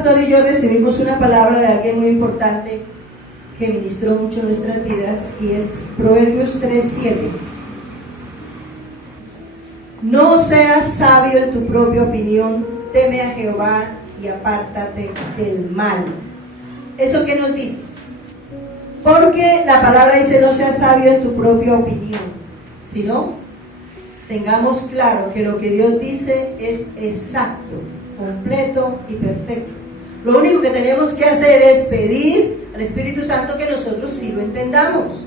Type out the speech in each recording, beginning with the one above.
pastor y yo recibimos una palabra de alguien muy importante que ministró mucho nuestras vidas, y es Proverbios 3:7. No seas sabio en tu propia opinión, teme a Jehová y apártate del mal. ¿Eso qué nos dice? Porque la palabra dice: no seas sabio en tu propia opinión, sino tengamos claro que lo que Dios dice es exacto, completo y perfecto. Lo único que tenemos que hacer es pedir al Espíritu Santo que nosotros sí lo entendamos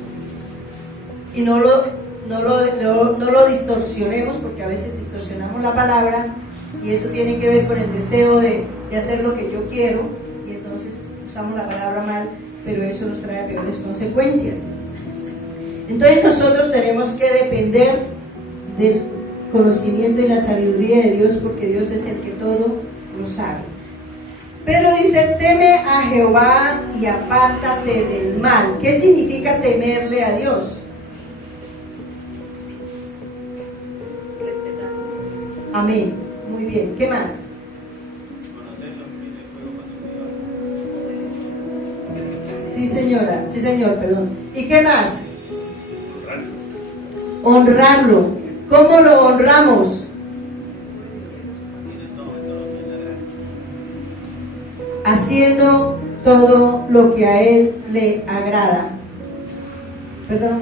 y no lo distorsionemos, porque a veces distorsionamos la palabra y eso tiene que ver con el deseo de hacer lo que yo quiero, y entonces usamos la palabra mal, pero eso nos trae peores consecuencias. Entonces nosotros tenemos que depender del conocimiento y la sabiduría de Dios, porque Dios es el que todo lo sabe. Pero dice: teme a Jehová y apártate del mal. ¿Qué significa temerle a Dios? Respetar. Amén. Muy bien. ¿Qué más? Conocerlo y el fuego consumidor. Sí, señora. Sí, señor, perdón. ¿Y qué más? Honrarlo. Honrarlo. ¿Cómo lo honramos? Haciendo todo lo que a Él le agrada. Perdón.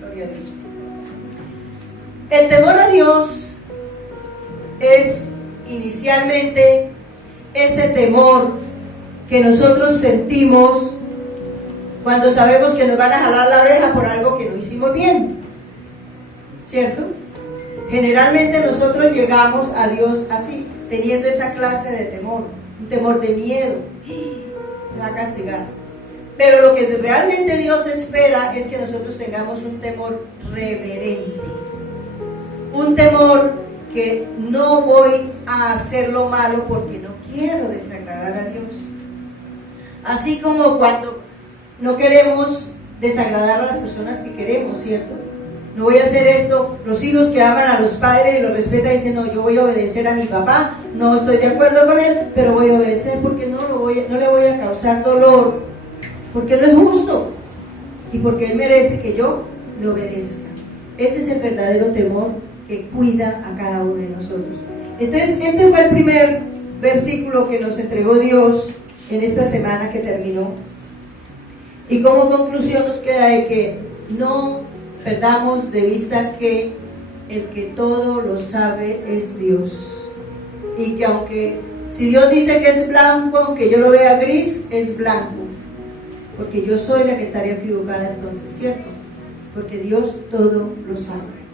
Gloria a Dios. El temor a Dios es inicialmente ese temor que nosotros sentimos cuando sabemos que nos van a jalar la oreja por algo que no hicimos bien, ¿cierto? Generalmente nosotros llegamos a Dios así, teniendo esa clase de temor, un temor de miedo: me va a castigar. Pero lo que realmente Dios espera es que nosotros tengamos un temor reverente, un temor que no voy a hacer lo malo porque no quiero desagradar a Dios. Así como cuando no queremos desagradar a las personas que queremos, ¿cierto? No voy a hacer esto. Los hijos que aman a los padres y los respetan dicen: no, yo voy a obedecer a mi papá, no estoy de acuerdo con él, pero voy a obedecer porque no le voy a causar dolor, porque no es justo y porque él merece que yo le obedezca. Ese es el verdadero temor que cuida a cada uno de nosotros. Entonces, este fue el primer versículo que nos entregó Dios en esta semana que terminó. Y como conclusión nos queda de que no perdamos de vista que el que todo lo sabe es Dios, y que aunque si Dios dice que es blanco, aunque yo lo vea gris, es blanco, porque yo soy la que estaría equivocada entonces, ¿cierto? Porque Dios todo lo sabe.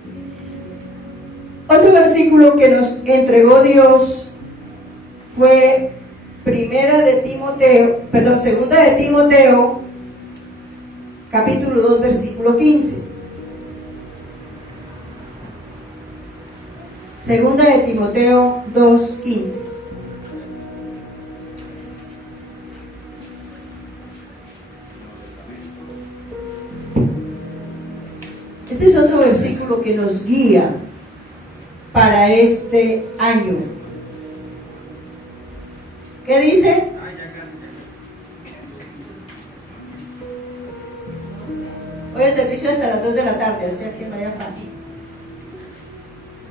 Otro versículo que nos entregó Dios fue Segunda de Timoteo, capítulo 2, versículo 15. Segunda de Timoteo 2:15. Este es otro versículo que nos guía para este año. ¿Qué dice? Hoy el servicio es hasta las 2 de la tarde, o sea que no haya falta.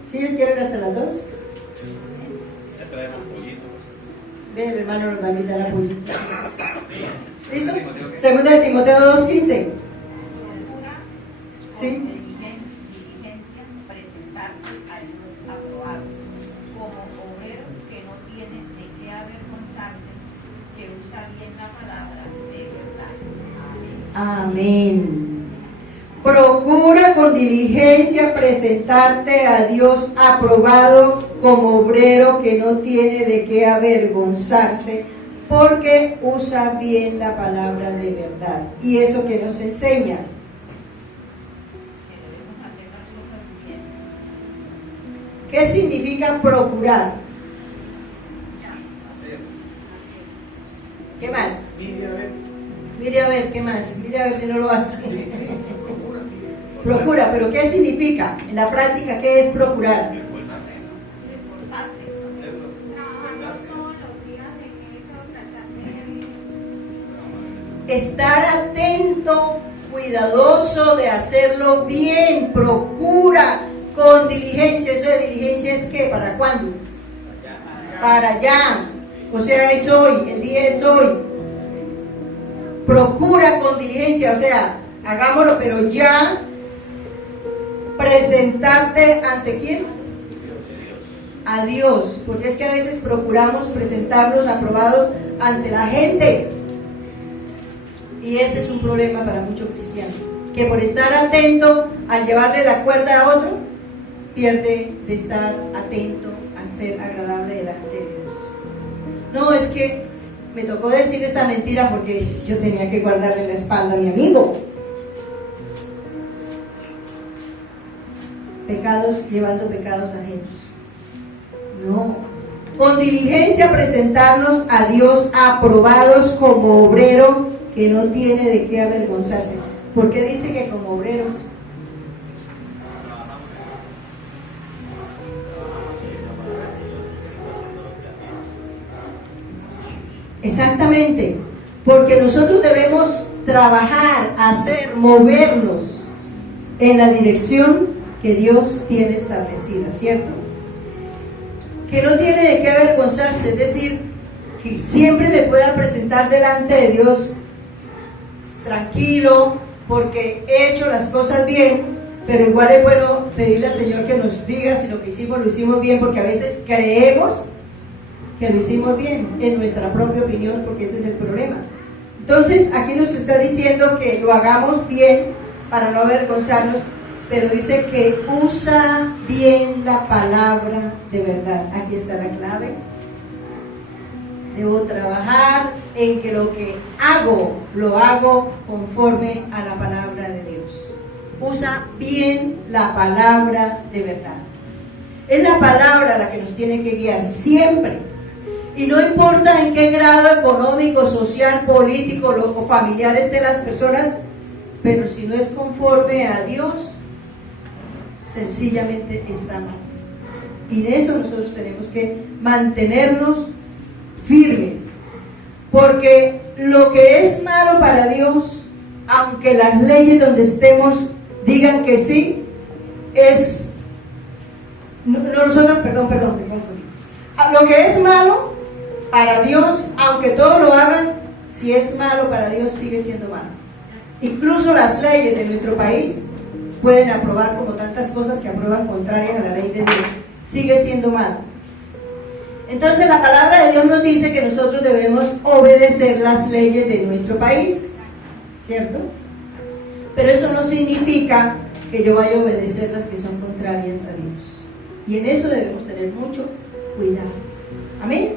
¿Sí quieren hasta las 2? Ya traemos pollito. Ve, el hermano nos va a invitar a pollito. ¿Listo? Segunda de Timoteo 2:15. Sí. Diligencia, presentarte a Dios aprobado, como obrero que no tiene de qué avergonzarse, que usa bien la palabra de verdad. Amén. Amén. Procura con diligencia presentarte a Dios aprobado como obrero que no tiene de qué avergonzarse, porque usa bien la palabra de verdad. ¿Y eso que nos enseña? ¿Qué significa procurar? ¿Qué más? Mire a ver, ¿qué más? Mire a ver si no lo hace. Procura, pero ¿qué significa? En la práctica, ¿qué es procurar? estar atento, cuidadoso de hacerlo bien, procura con diligencia. Eso de diligencia es ¿qué? ¿Para cuándo? Para allá. O sea, es hoy, el día es hoy. Procura con diligencia, o sea, hagámoslo, pero ya. Presentarte ante ¿quién? A Dios, porque es que a veces procuramos presentarnos aprobados ante la gente, y ese es un problema para muchos cristianos, que por estar atento al llevarle la cuerda a otro, pierde de estar atento a ser agradable delante de Dios. No, es que me tocó decir esta mentira porque yo tenía que guardarle la espalda a mi amigo. Pecados, llevando pecados ajenos. No. Con diligencia presentarnos a Dios aprobados como obrero que no tiene de qué avergonzarse. ¿Por qué dice que como obreros? Exactamente. Porque nosotros debemos trabajar, hacer, movernos en la dirección que Dios tiene establecida, ¿cierto? Que no tiene de qué avergonzarse, es decir, que siempre me pueda presentar delante de Dios tranquilo, porque he hecho las cosas bien, pero igual es bueno pedirle al Señor que nos diga si lo que hicimos lo hicimos bien, porque a veces creemos que lo hicimos bien en nuestra propia opinión, porque ese es el problema. Entonces, aquí nos está diciendo que lo hagamos bien para no avergonzarnos, pero dice que usa bien la palabra de verdad. Aquí está la clave. Debo trabajar en que lo que hago, lo hago conforme a la palabra de Dios. Usa bien la palabra de verdad. Es la palabra la que nos tiene que guiar siempre. Y no importa en qué grado económico, social, político o familiar estén las personas, pero si no es conforme a Dios, sencillamente está mal. Y en eso nosotros tenemos que mantenernos firmes, porque lo que es malo para Dios, aunque las leyes donde estemos digan que sí, es lo que es malo para Dios, aunque todos lo hagan, si es malo para Dios, sigue siendo malo. Incluso las leyes de nuestro país pueden aprobar, como tantas cosas que aprueban contrarias a la ley de Dios, sigue siendo malo. Entonces la palabra de Dios nos dice que nosotros debemos obedecer las leyes de nuestro país, ¿cierto? Pero eso no significa que yo vaya a obedecer las que son contrarias a Dios, y en eso debemos tener mucho cuidado. Amén.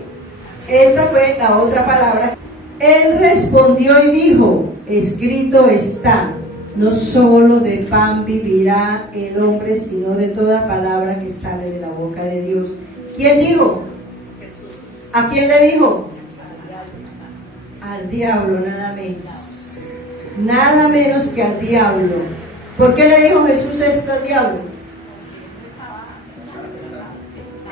Esta fue la otra palabra. Él respondió y dijo: escrito está, no solo de pan vivirá el hombre, sino de toda palabra que sale de la boca de Dios. ¿Quién dijo? Jesús. ¿A quién le dijo? Al diablo, nada menos. Nada menos que al diablo. ¿Por qué le dijo Jesús esto al diablo?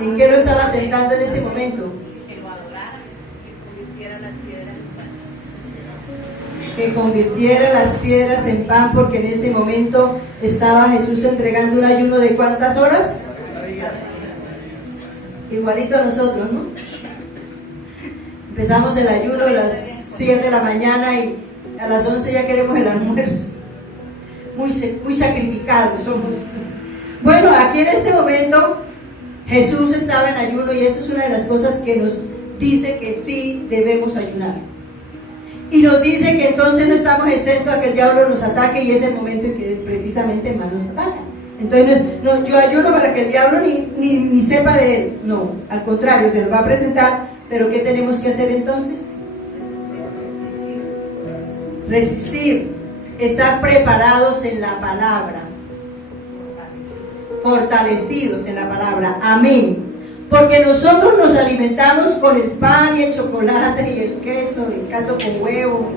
¿En qué lo estaba tentando en ese momento? Que lo adorara, que convirtiera las piedras en pan. Que convirtiera las piedras en pan, porque en ese momento estaba Jesús entregando un ayuno de ¿cuántas horas? Igualito a nosotros, ¿no? Empezamos el ayuno a las 7 de la mañana y a las 11 ya queremos el almuerzo. Muy sacrificados somos. Bueno, aquí en este momento Jesús estaba en ayuno, y esto es una de las cosas que nos dice que sí debemos ayunar. Y nos dice que entonces no estamos exentos a que el diablo nos ataque, y es el momento en que precisamente más nos ataca. Entonces no, yo ayuno para que el diablo ni sepa de él. No, al contrario, se nos va a presentar. Pero ¿qué tenemos que hacer entonces? Resistir. Estar preparados en la palabra. Fortalecidos en la palabra. Amén. Porque nosotros nos alimentamos con el pan y el chocolate y el queso, el caldo con huevo.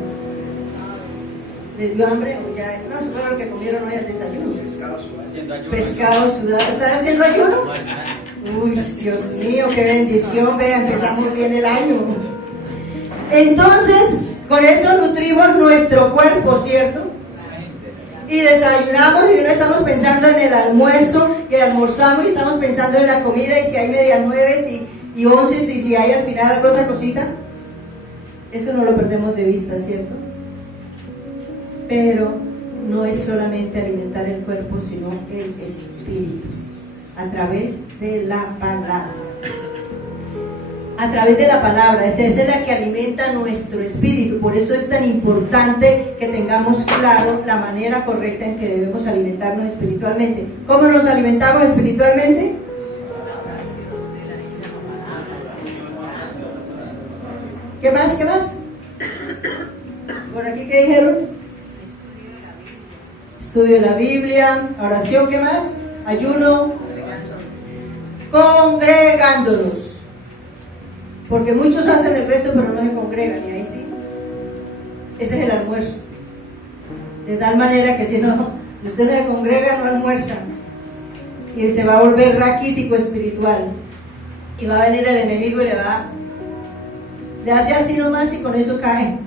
¿Les dio hambre? O ya, no, eso fue lo que comieron hoy al desayuno. Pescado sudado. ¿Están haciendo ayuno? Uy, Dios mío, qué bendición. Vea, empezamos bien el año. Entonces, Con eso nutrimos nuestro cuerpo, ¿cierto? Y desayunamos y no estamos pensando en el almuerzo, y almorzamos y estamos pensando en la comida, y si hay medias nueves y onces, y si hay al final alguna otra cosita. Eso no lo perdemos de vista, ¿cierto? Pero no es solamente alimentar el cuerpo, sino el espíritu, a través de la palabra. A través de la palabra, esa es la que alimenta nuestro espíritu. Por eso es tan importante que tengamos claro la manera correcta en que debemos alimentarnos espiritualmente. ¿Cómo nos alimentamos espiritualmente? ¿Qué más? ¿Qué más? ¿Por aquí qué dijeron? Estudio de la Biblia, oración, ¿qué más? Ayuno, congregándonos. Porque muchos hacen el resto pero no se congregan, y ahí sí. Ese es el almuerzo. De tal manera que si usted no se congrega, no almuerza. Y se va a volver raquítico espiritual. Y va a venir el enemigo y le hace así nomás y con eso cae.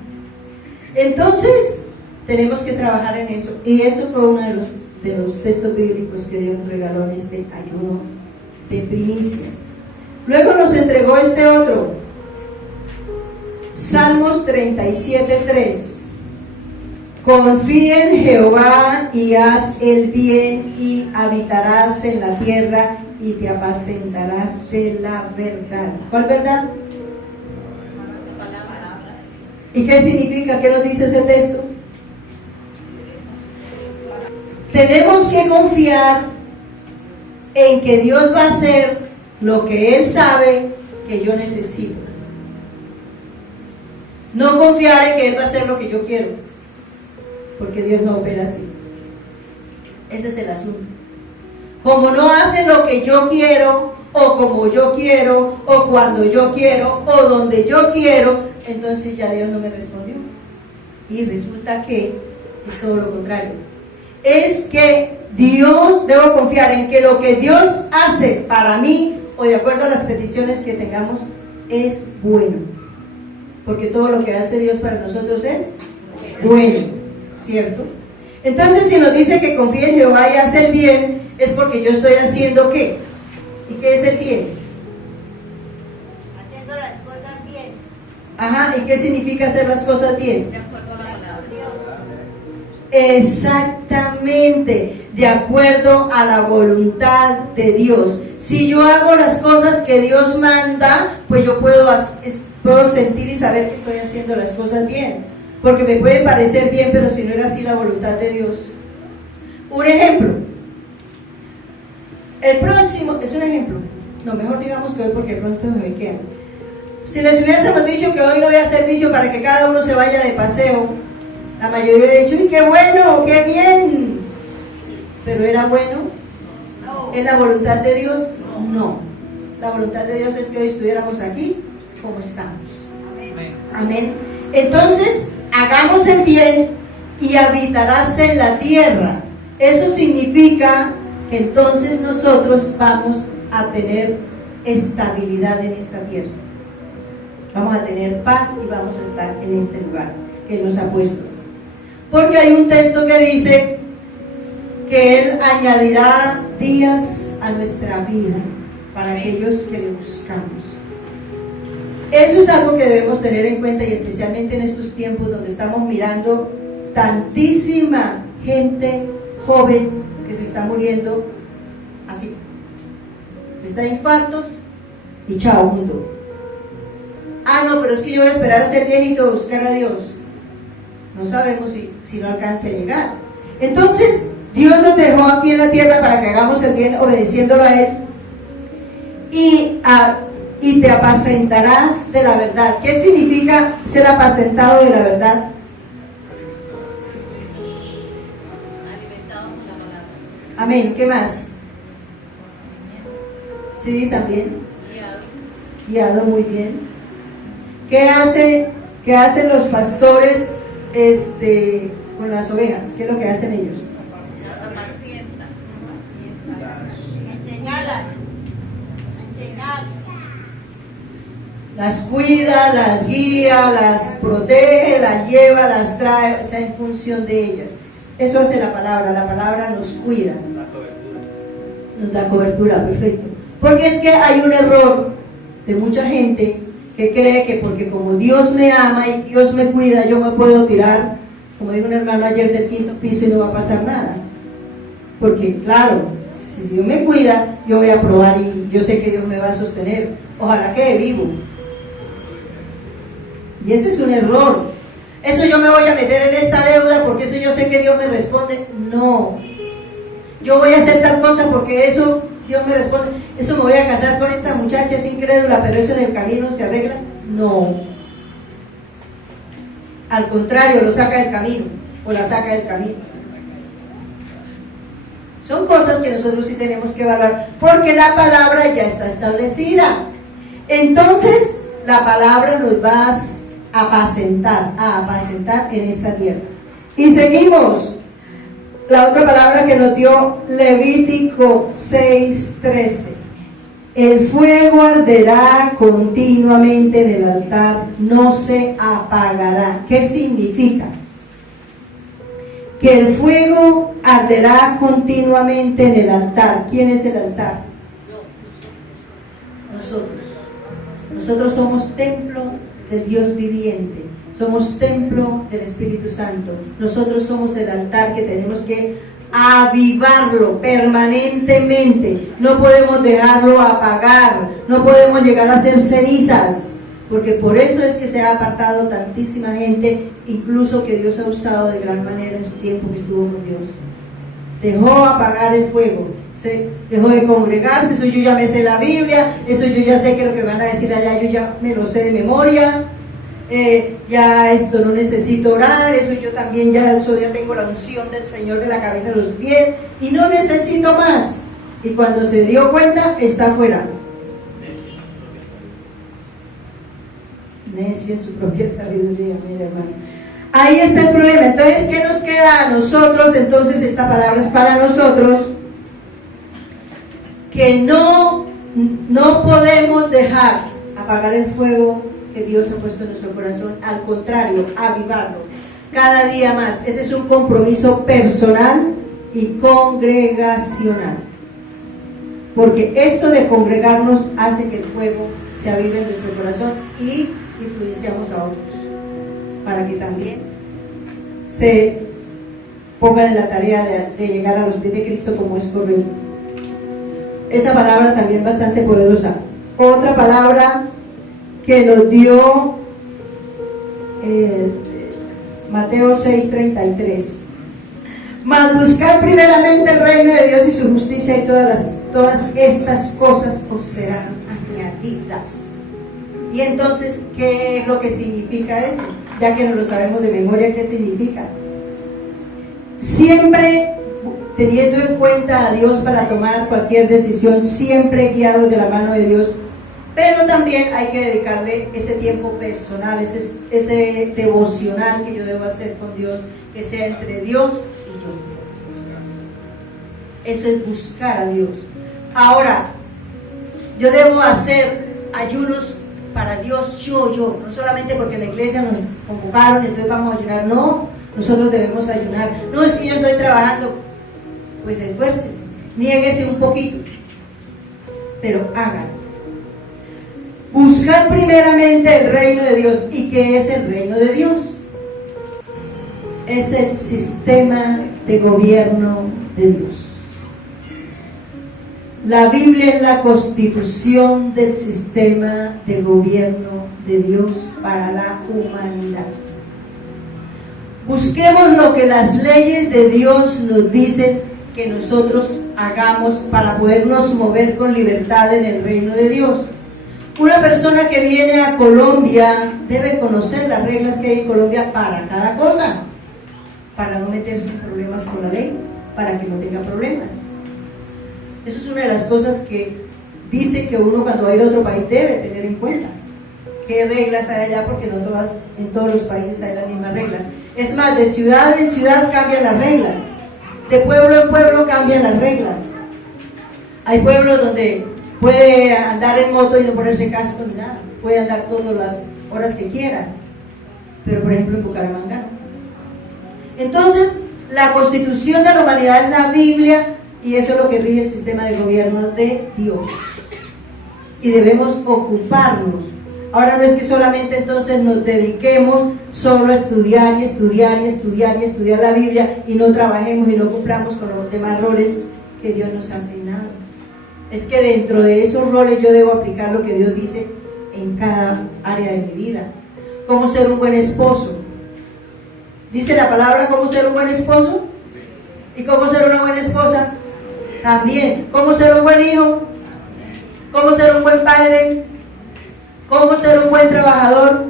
Entonces, tenemos que trabajar en eso. Y eso fue uno de los textos bíblicos que Dios nos regaló en este ayuno de primicias. Luego nos entregó este otro, Salmos 37:3. Confía en Jehová y haz el bien, y habitarás en la tierra y te apacentarás de la verdad. ¿Cuál verdad? ¿Y qué significa? ¿Qué nos dice ese texto? Tenemos que confiar en que Dios va a hacer lo que Él sabe que yo necesito. No confiar en que Él va a hacer lo que yo quiero, porque Dios no opera así. Ese es el asunto. Como no hace lo que yo quiero, o como yo quiero, o cuando yo quiero, o donde yo quiero, entonces ya Dios no me respondió. Y resulta que es todo lo contrario. Es que debo confiar en que lo que Dios hace para mí, o de acuerdo a las peticiones que tengamos, es bueno. Porque todo lo que hace Dios para nosotros es bueno, ¿cierto? Entonces, si nos dice que confíe en Jehová y hace el bien, es porque yo estoy haciendo ¿qué? ¿Y qué es el bien? Haciendo las cosas bien. Ajá, ¿y qué significa hacer las cosas bien? De acuerdo a la palabra de Dios. Exactamente, de acuerdo a la voluntad de Dios. Si yo hago las cosas que Dios manda, pues yo puedo sentir y saber que estoy haciendo las cosas bien, porque me puede parecer bien, pero si no era así la voluntad de Dios. Un ejemplo, el próximo, es un ejemplo, no, mejor digamos que hoy porque de pronto me quedan. Si les hubiésemos dicho que hoy no había servicio para que cada uno se vaya de paseo, la mayoría hubiera dicho, ¡y qué bueno, qué bien! ¿Pero era bueno? No. ¿Es la voluntad de Dios? No. La voluntad de Dios es que hoy estuviéramos aquí como estamos. Amén. Amén. Entonces, hagamos el bien y habitarás en la tierra. Eso significa que entonces nosotros vamos a tener estabilidad en esta tierra. Vamos a tener paz y vamos a estar en este lugar que nos ha puesto. Porque hay un texto que dice que Él añadirá días a nuestra vida para aquellos que le buscamos. Eso es algo que debemos tener en cuenta, y especialmente en estos tiempos donde estamos mirando tantísima gente joven que se está muriendo así. Está infartos y chao mundo. Ah, no, pero es que yo voy a esperar a ser viejito a buscar a Dios. No sabemos si no alcance a llegar. Entonces, Dios nos dejó aquí en la tierra para que hagamos el bien obedeciéndolo a Él. Y te apacentarás de la verdad. ¿Qué significa ser apacentado de la verdad? Alimentado con la palabra. Amén. ¿Qué más? Sí, también. Guiado, muy bien. ¿Qué hacen los pastores con las ovejas? ¿Qué es lo que hacen ellos? Las apacienta. Enseñarlas. Enseñar. Las cuida, las guía, las protege, las lleva, las trae, o sea, en función de ellas. Eso hace la palabra nos cuida. La cobertura. Nos da cobertura, perfecto. Porque es que hay un error de mucha gente que cree que porque como Dios me ama y Dios me cuida, yo me puedo tirar, como dijo un hermano ayer, del 5º piso y no va a pasar nada. Porque claro, si Dios me cuida, yo voy a probar y yo sé que Dios me va a sostener. Ojalá quede vivo. Y ese es un error. Eso yo me voy a meter en esta deuda porque eso yo sé que Dios me responde. No. Yo voy a hacer tal cosa porque eso Dios me responde. Eso me voy a casar con esta muchacha, es incrédula, pero eso en el camino se arregla. No. Al contrario, lo saca del camino o la saca del camino. Son cosas que nosotros sí tenemos que evaluar porque la palabra ya está establecida. Entonces, la palabra nos va a apacentar en esta tierra. Y seguimos. La otra palabra que nos dio Levítico 6:13. El fuego arderá continuamente en el altar, no se apagará. ¿Qué significa? Que el fuego arderá continuamente en el altar. ¿Quién es el altar? Nosotros. Nosotros somos templo de Dios viviente. Somos templo del Espíritu Santo. Nosotros somos el altar que tenemos que avivarlo permanentemente. No podemos dejarlo apagar. No podemos llegar a ser cenizas. Porque por eso es que se ha apartado tantísima gente, incluso que Dios ha usado de gran manera en su tiempo que estuvo con Dios. Dejó apagar el fuego. Se dejó de congregarse. Eso yo ya me sé la Biblia. Eso yo ya sé que lo que van a decir allá yo ya me lo sé de memoria. Ya esto no necesito orar, eso yo también ya tengo la unción del Señor de la cabeza a los pies y no necesito más. Y cuando se dio cuenta, está fuera. Necio en su propia sabiduría, mira hermano. Ahí está el problema. Entonces, ¿qué nos queda a nosotros? Entonces, esta palabra es para nosotros, que no podemos dejar apagar el fuego que Dios ha puesto en nuestro corazón, al contrario, avivarlo cada día más. Ese es un compromiso personal y congregacional, porque esto de congregarnos hace que el fuego se avive en nuestro corazón y influenciamos a otros para que también se pongan en la tarea de llegar a los pies de Cristo como es correcto. Esa palabra también bastante poderosa. Otra palabra que nos dio Mateo 6:33. Mas buscad primeramente el reino de Dios y su justicia, y todas estas cosas os serán añadidas. Y entonces, ¿qué es lo que significa eso? Ya que no lo sabemos de memoria, ¿qué significa? Siempre teniendo en cuenta a Dios para tomar cualquier decisión, siempre guiados de la mano de Dios. Pero también hay que dedicarle ese tiempo personal, ese devocional que yo debo hacer con Dios, que sea entre Dios y yo. Eso es buscar a Dios. Ahora, yo debo hacer ayunos para Dios, yo, no solamente porque la iglesia nos convocaron, entonces vamos a ayunar. No, nosotros debemos ayunar. No es que yo estoy trabajando, pues esfuércese, niéguese un poquito, pero hágalo. Buscar primeramente el reino de Dios. ¿Y qué es el reino de Dios? Es el sistema de gobierno de Dios. La Biblia es la constitución del sistema de gobierno de Dios para la humanidad. Busquemos lo que las leyes de Dios nos dicen que nosotros hagamos para podernos mover con libertad en el reino de Dios. Una persona que viene a Colombia debe conocer las reglas que hay en Colombia para cada cosa, para no meterse en problemas con la ley, para que no tenga problemas. Eso es una de las cosas que dice que uno cuando va a ir a otro país debe tener en cuenta. ¿Qué reglas hay allá? Porque no en todos los países hay las mismas reglas. Es más, de ciudad en ciudad cambian las reglas. De pueblo en pueblo cambian las reglas. Hay pueblos donde puede andar en moto y no ponerse casco ni nada, puede andar todas las horas que quiera, pero por ejemplo en Bucaramanga no. Entonces, la constitución de la humanidad es la Biblia y eso es lo que rige el sistema de gobierno de Dios. Y debemos ocuparnos. Ahora no es que solamente entonces nos dediquemos solo a estudiar y estudiar y estudiar y estudiar la Biblia y no trabajemos y no cumplamos con los demás roles que Dios nos ha asignado. Es que dentro de esos roles yo debo aplicar lo que Dios dice en cada área de mi vida. Cómo ser un buen esposo. Dice la palabra cómo ser un buen esposo y cómo ser una buena esposa también. Cómo ser un buen hijo, cómo ser un buen padre, cómo ser un buen trabajador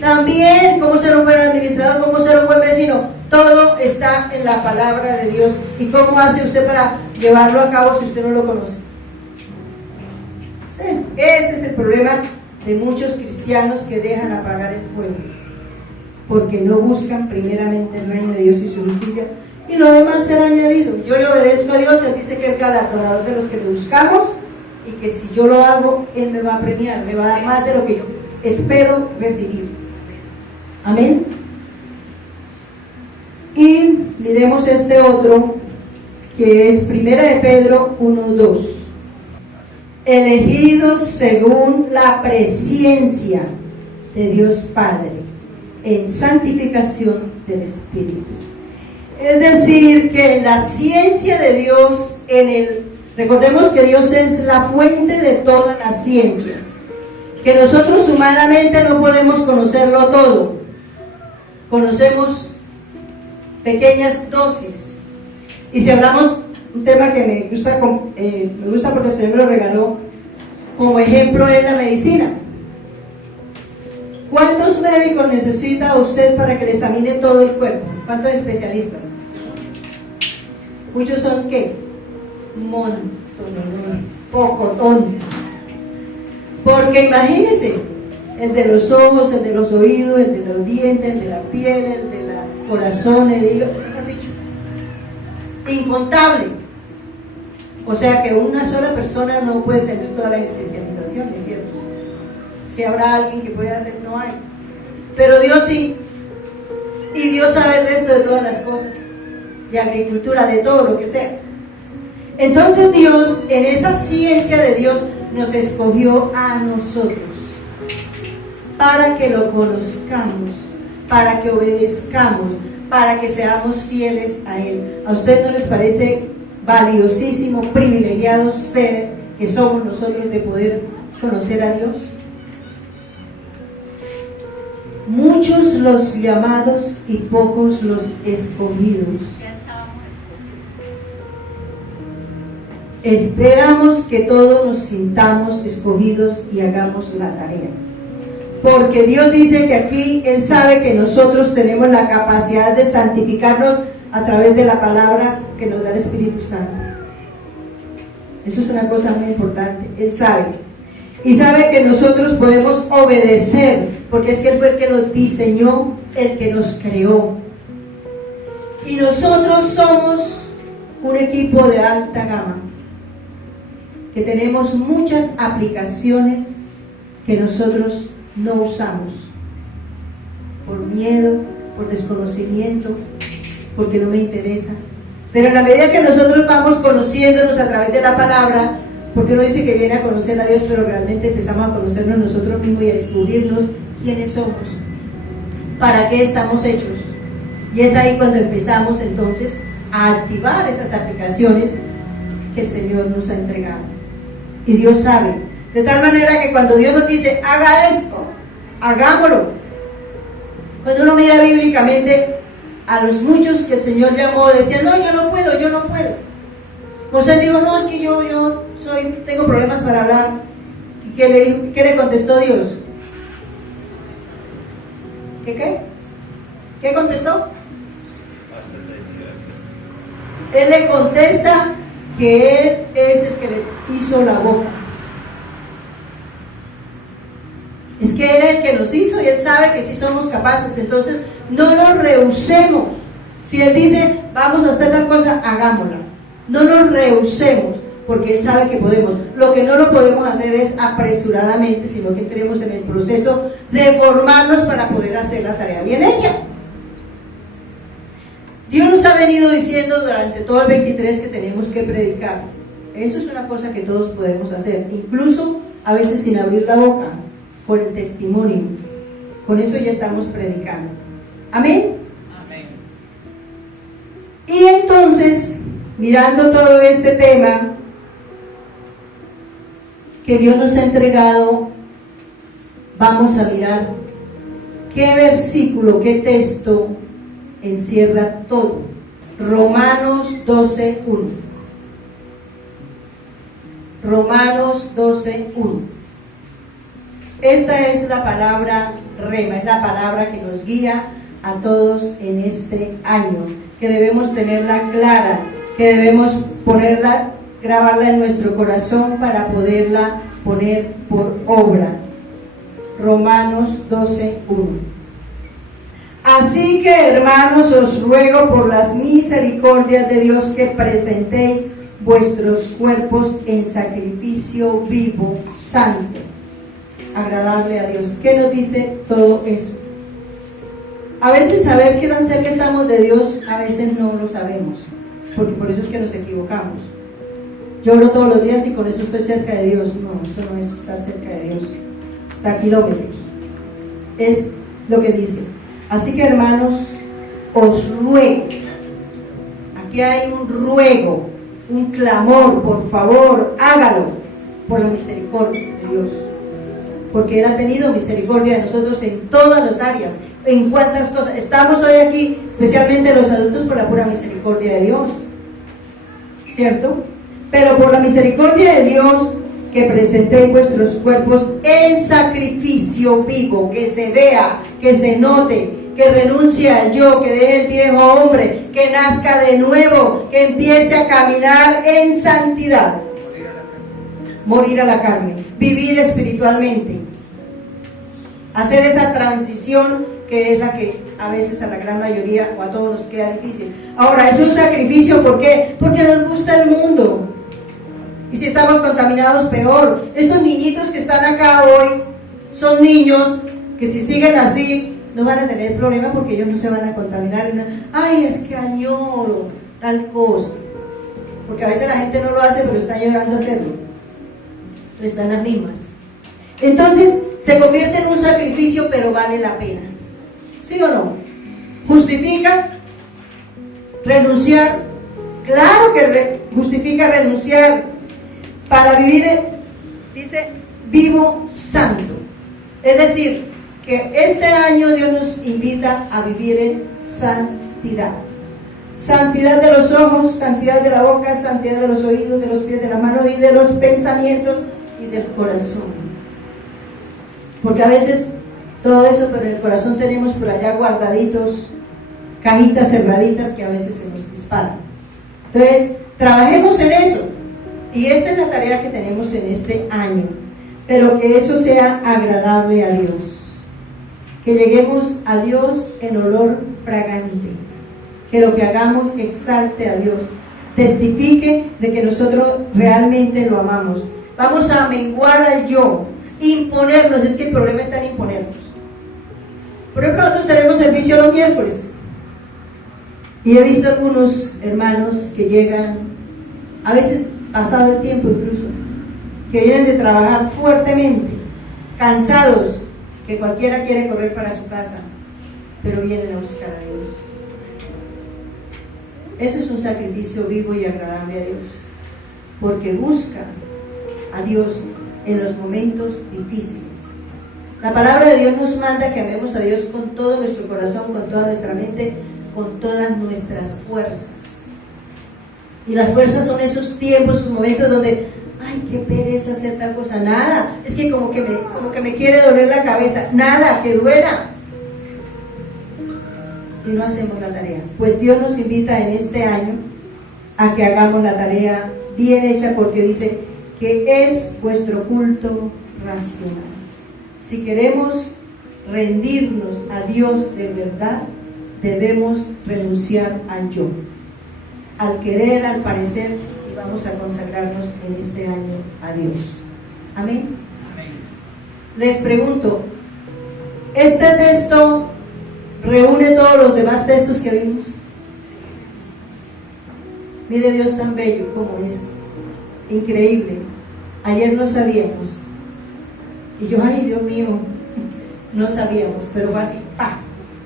también, cómo ser un buen administrador, cómo ser un buen vecino. Todo está en la palabra de Dios. ¿Y cómo hace usted para llevarlo a cabo si usted no lo conoce? Sí, ese es el problema de muchos cristianos que dejan apagar el fuego, porque no buscan primeramente el reino de Dios y su justicia, y lo demás será añadido. Yo le obedezco a Dios, Él dice que es galardonador de los que le buscamos, y que si yo lo hago, Él me va a premiar, me va a dar más de lo que yo espero recibir. Amén. Y miremos este otro, que es 1 de Pedro 1:2. Elegidos según la presciencia de Dios Padre, en santificación del Espíritu. Es decir, que en la ciencia de Dios, recordemos que Dios es la fuente de todas las ciencias, que nosotros humanamente no podemos conocerlo todo, conocemos pequeñas dosis. Y si hablamos, un tema que me gusta porque el Señor me lo regaló, como ejemplo es la medicina. ¿Cuántos médicos necesita usted para que le examine todo el cuerpo? ¿Cuántos especialistas? Muchos son ¿qué? Un montón, pocotón. Porque imagínense, el de los ojos, el de los oídos, el de los dientes, el de la piel, el de la corazón, el hígado, mejor dicho, incontable. O sea que una sola persona no puede tener todas las especializaciones, ¿cierto? Si habrá alguien que pueda hacer, no hay. Pero Dios sí. Y Dios sabe el resto de todas las cosas. De agricultura, de todo lo que sea. Entonces Dios, en esa ciencia de Dios, nos escogió a nosotros. Para que lo conozcamos. Para que obedezcamos. Para que seamos fieles a Él. ¿A usted no les parece valiosísimo, privilegiados ser que somos nosotros de poder conocer a Dios? Muchos los llamados y pocos los escogidos. Ya estábamos escogidos. Esperamos que todos nos sintamos escogidos y hagamos la tarea. Porque Dios dice que aquí Él sabe que nosotros tenemos la capacidad de santificarnos a través de la palabra que nos da el Espíritu Santo. Eso es una cosa muy importante. Él sabe. Y sabe que nosotros podemos obedecer, porque es que Él fue el que nos diseñó, el que nos creó. Y nosotros somos un equipo de alta gama, que tenemos muchas aplicaciones que nosotros no usamos, por miedo, por desconocimiento, porque no me interesa. Pero en la medida que nosotros vamos conociéndonos a través de la palabra, porque uno dice que viene a conocer a Dios, pero realmente empezamos a conocernos nosotros mismos y a descubrirnos quiénes somos, para qué estamos hechos. Y es ahí cuando empezamos entonces a activar esas aplicaciones que el Señor nos ha entregado. Y Dios sabe, de tal manera que cuando Dios nos dice, haga esto, hagámoslo. Cuando uno mira bíblicamente a los muchos que el Señor llamó, decían, no, yo no puedo. José dijo, no, es que yo tengo problemas para hablar. ¿Y qué le contestó Dios? ¿Qué contestó? Él le contesta que Él es el que le hizo la boca. Es que Él es el que nos hizo y Él sabe que sí somos capaces. Entonces no nos rehusemos. Si Él dice vamos a hacer tal cosa, hagámosla. No nos rehusemos, porque Él sabe que podemos. Lo que no lo podemos hacer es apresuradamente, sino que entremos en el proceso de formarnos para poder hacer la tarea bien hecha. Dios nos ha venido diciendo durante todo el 23 que tenemos que predicar. Eso es una cosa que todos podemos hacer, incluso a veces sin abrir la boca, por el testimonio. Con eso ya estamos predicando. Amén. Amén. Y entonces, mirando todo este tema que Dios nos ha entregado, vamos a mirar qué versículo, qué texto encierra todo. Romanos 12:1. Romanos 12:1. Esta es la palabra rema, es la palabra que nos guía a todos en este año, que debemos tenerla clara, que debemos ponerla, grabarla en nuestro corazón para poderla poner por obra. Romanos 12:1. Así que, hermanos, os ruego por las misericordias de Dios que presentéis vuestros cuerpos en sacrificio vivo, santo, agradable a Dios. ¿Qué nos dice todo eso? A veces saber qué tan cerca estamos de Dios, a veces no lo sabemos, porque por eso es que nos equivocamos. Yo oro todos los días y con eso estoy cerca de Dios. No, eso no es estar cerca de Dios, está a kilómetros. Es lo que dice. Así que, hermanos, os ruego. Aquí hay un ruego, un clamor, por favor, hágalo por la misericordia de Dios, porque Él ha tenido misericordia de nosotros en todas las áreas. En cuántas cosas estamos hoy aquí, especialmente los adultos, por la pura misericordia de Dios, ¿cierto? Pero por la misericordia de Dios, que presentéis vuestros cuerpos en sacrificio vivo, que se vea, que se note, que renuncie al yo, que deje el viejo hombre, que nazca de nuevo, que empiece a caminar en santidad. Morir a la carne, vivir espiritualmente, hacer esa transición que es la que a veces a la gran mayoría o a todos nos queda difícil. Ahora, es un sacrificio, ¿por qué? Porque nos gusta el mundo. Y si estamos contaminados, peor. Estos niñitos que están acá hoy son niños que si siguen así no van a tener problema porque ellos no se van a contaminar. Ay, es que añoro tal cosa. Porque a veces la gente no lo hace, pero está llorando hacerlo. Están las mismas. Entonces se convierte en un sacrificio, pero vale la pena. ¿Sí o no? Justifica renunciar. Claro que justifica renunciar para vivir, dice, vivo santo. Es decir, que este año Dios nos invita a vivir en santidad. Santidad de los ojos, santidad de la boca, santidad de los oídos, de los pies, de la mano y de los pensamientos y del corazón. Porque a veces todo eso, pero en el corazón tenemos por allá guardaditos, cajitas cerraditas que a veces se nos disparan. Entonces, trabajemos en eso. Y esa es la tarea que tenemos en este año. Pero que eso sea agradable a Dios. Que lleguemos a Dios en olor fragante. Que lo que hagamos exalte a Dios. Testifique de que nosotros realmente lo amamos. Vamos a menguar al yo. Imponernos. Es que el problema está en imponernos. Por ejemplo, nosotros tenemos servicio los miércoles. Y he visto algunos hermanos que llegan, a veces pasado el tiempo incluso, que vienen de trabajar fuertemente, cansados, que cualquiera quiere correr para su casa, pero vienen a buscar a Dios. Eso es un sacrificio vivo y agradable a Dios, porque busca a Dios en los momentos difíciles. La palabra de Dios nos manda que amemos a Dios con todo nuestro corazón, con toda nuestra mente, con todas nuestras fuerzas. Y las fuerzas son esos tiempos, esos momentos donde, ay, qué pereza hacer tal cosa. Nada, es que como que me quiere doler la cabeza. Nada, que duela. Y no hacemos la tarea. Pues Dios nos invita en este año a que hagamos la tarea bien hecha, porque dice que es vuestro culto racional. Si queremos rendirnos a Dios de verdad, debemos renunciar al yo, al querer, al parecer y vamos a consagrarnos en este año a Dios. Amén. Amén. Les pregunto, ¿este texto reúne todos los demás textos que vimos? Mire Dios tan bello como es, increíble. Ayer no sabíamos, y yo, ay Dios mío, no sabíamos, pero fue así, ¡pah!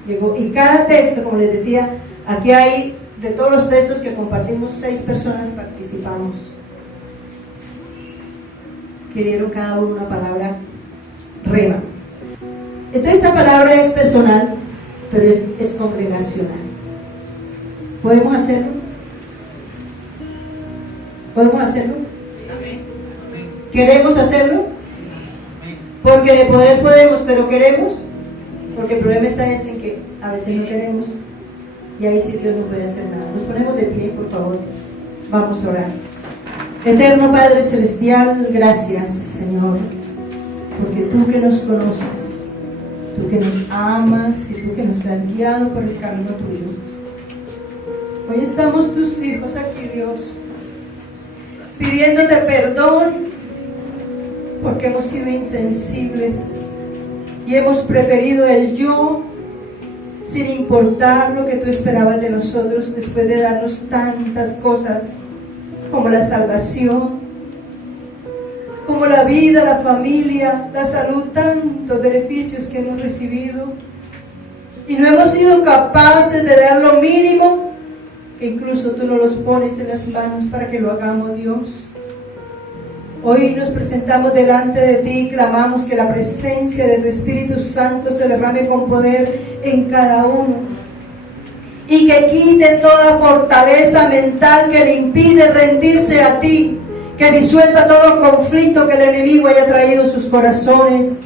Llegó. Y cada texto, como les decía, aquí hay, de todos los textos que compartimos, 6 personas participamos. Que dieron cada uno una palabra rema. Entonces esta palabra es personal, pero es congregacional. ¿Podemos hacerlo? ¿Podemos hacerlo? Amén. ¿Queremos hacerlo? Amén. Porque de poder podemos, pero queremos. Porque el problema está es en que a veces no queremos. Y ahí sí Dios no puede hacer nada. Nos ponemos de pie, por favor. Vamos a orar. Eterno Padre Celestial, gracias, Señor. Porque tú que nos conoces, tú que nos amas y tú que nos has guiado por el camino tuyo. Hoy estamos tus hijos aquí, Dios, pidiéndote perdón porque hemos sido insensibles y hemos preferido el yo sin importar lo que tú esperabas de nosotros después de darnos tantas cosas como la salvación, como la vida, la familia, la salud, tantos beneficios que hemos recibido y no hemos sido capaces de dar lo mínimo que incluso tú nos los pones en las manos para que lo hagamos, Dios. Hoy nos presentamos delante de ti y clamamos que la presencia de tu Espíritu Santo se derrame con poder en cada uno y que quite toda fortaleza mental que le impide rendirse a ti, que disuelva todo conflicto que el enemigo haya traído a sus corazones